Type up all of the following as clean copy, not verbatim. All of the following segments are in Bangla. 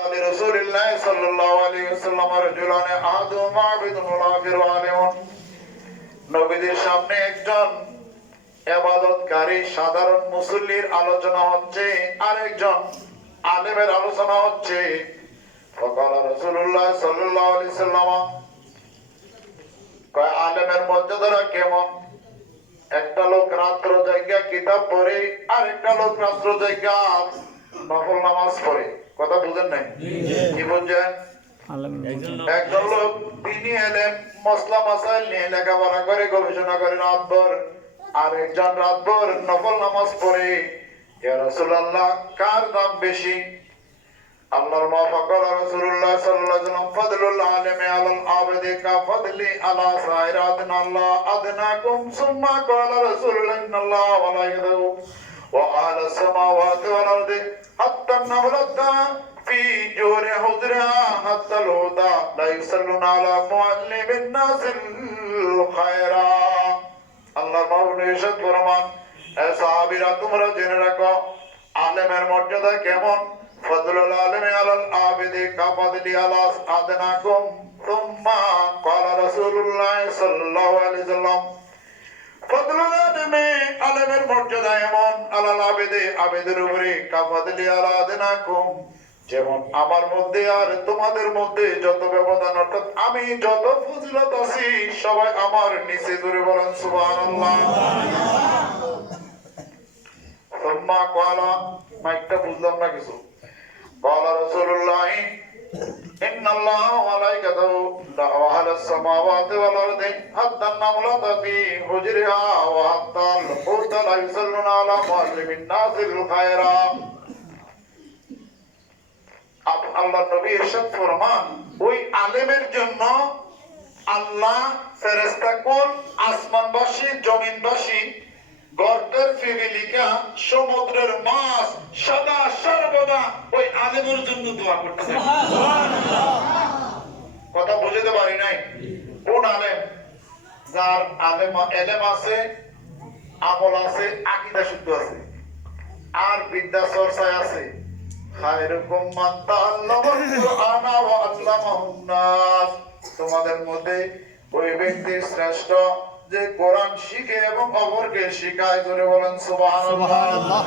রাসূলুল্লাহ সাল্লাল্লাহু আলাইহি ওয়াসাল্লাম রাজুলান আহাদুহুমা আবিদুন ওয়া আখিরু আলিমুন। নবীদের সামনে একজন ইবাদতকারী সাধারণ মুসল্লির আলোচনা হচ্ছে, আরেকজন আলেমের আলোচনা হচ্ছে। ফাকাল রাসূলুল্লাহ সাল্লাল্লাহু আলাইহি ওয়াসাল্লাম, কয় আলেমের মর্যাদা কেমন? একটা লোক রাত্র জায়গা কিতাব পড়ে, আর একটা লোক রাত্র জায়গা নফল নামাজ পড়ে। কথা বুঝেন নাই? কি বুঝছেন? একজন লোক তিনি এলেন মসলা মাসাইল নিয়ে লেখাপড়া করে, গবেষণা করে রাতভর, আর একজন রাতভর নফল নামাজ পড়ে। ইয়া রাসূলুল্লাহ, কার দাম বেশি? আল্লাহর মাফাকাল রাসূলুল্লাহ সাল্লাল্লাহু আলাইহি ওয়াসাল্লাম, ফাদলুল আলিমি আলাল আবিদি কা ফাদলি আলা সাইরাতিন আল্লাহ আদনাকুম। সুম্মা ক্বালা রাসূলুল্লাহ ইন্নাল্লাহ ওয়া মালাইকাতাহু ওয়া আহলাস সামাওয়াতি ওয়াল আরদি হাত্তা নাহলাতা ফি জুরি হুজরা হাত্তা লুদা লা ইউসাল্লুনা আলা মুআল্লিমিন নাসিল খায়রা। আল্লাহর মাওলা ইরশাদ ফরমান, হে সাহাবীরা, তোমরা জেনে রাখো আলেমের মর্যাদা কেমন। ফদলুল আলিমি আলাল আবিদি কা ফাদলি আলা আদনাকুম। সুম্মা ক্বালা রাসূলুল্লাহ সাল্লাল্লাহু আলাইহি ওয়াসাল্লাম, ফদলুল আলিমি, আলেমের মর্যাদা এমন, আলাল আবিদি, আবিদের উপরে, কা ফাদলি আলা আদনাকুম, যেমন আমার মধ্যে আর তোমাদের মধ্যে যত ব্যবধান, অর্থাৎ আমি যত ফজিলত আছি সবাই আমার নিচে। জোরে বলেন সুবহানাল্লাহ। সুম্মা ক্বালা, মাইকটা বুঝলাম না কিছু। ক্বালা রাসূলুল্লাহ ইন্নাল্লাহ ওয়া মালাইকাতাহু ওয়া আহলাস সামাওয়াতি ওয়াল আরদি হাত্তা নামলাতা ফি হুজরিহা ওয়া হাত্তা al-huta লা ইউসাল্লুনা আলা মুআল্লিমিন নাসিল খায়রা। আল্লাহ নবী ইরশাদ ফরমান, ওই আলেমের জন্য আল্লাহ ফেরেশতাকুল, আসমানবাসী, জমিনবাসী, গর্তের ফিবিলিকা, সমুদ্রের মাছ সদা সর্বদা ওই আলেমের জন্য দোয়া করতেছে। সুবহানাল্লাহ। কথা বুঝতে পারি নাই? কোন আলেম? যার এলেম আছে, আমল আছে, আকীদা শুদ্ধ আছে, আর বিদ্যা চর্চায় আছে। খায়রুকুম মান তাআল্লামাল কুরআনা ওয়া আল্লামাহুন নাস। তোমাদের মধ্যে ওই ব্যক্তি শ্রেষ্ঠ যে কোরআন শিখে এবং অপরকে শিখায়। জোরে বলেন সুবহানাল্লাহ।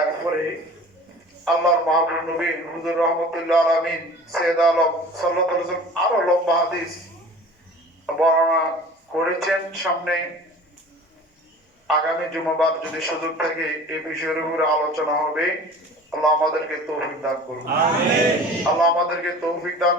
এরপরে আল্লাহর মাহবুব নবী হুজুর রাহমাতুল্লাহ আলামিন সৈয়দ আলম সাল্লাল্লাহু আলাইহি ওয়াসাল্লাম আরো লম্বা হাদিস বর্ণনা করেছেন। সামনে আগামী জুমাবার যদি সুযোগ থাকে এই বিষয়ের উপরে আলোচনা হবে। আল্লাহ আমাদেরকে তৌফিক দান করুন। আমিন। আল্লাহ আমাদেরকে তৌফিক দান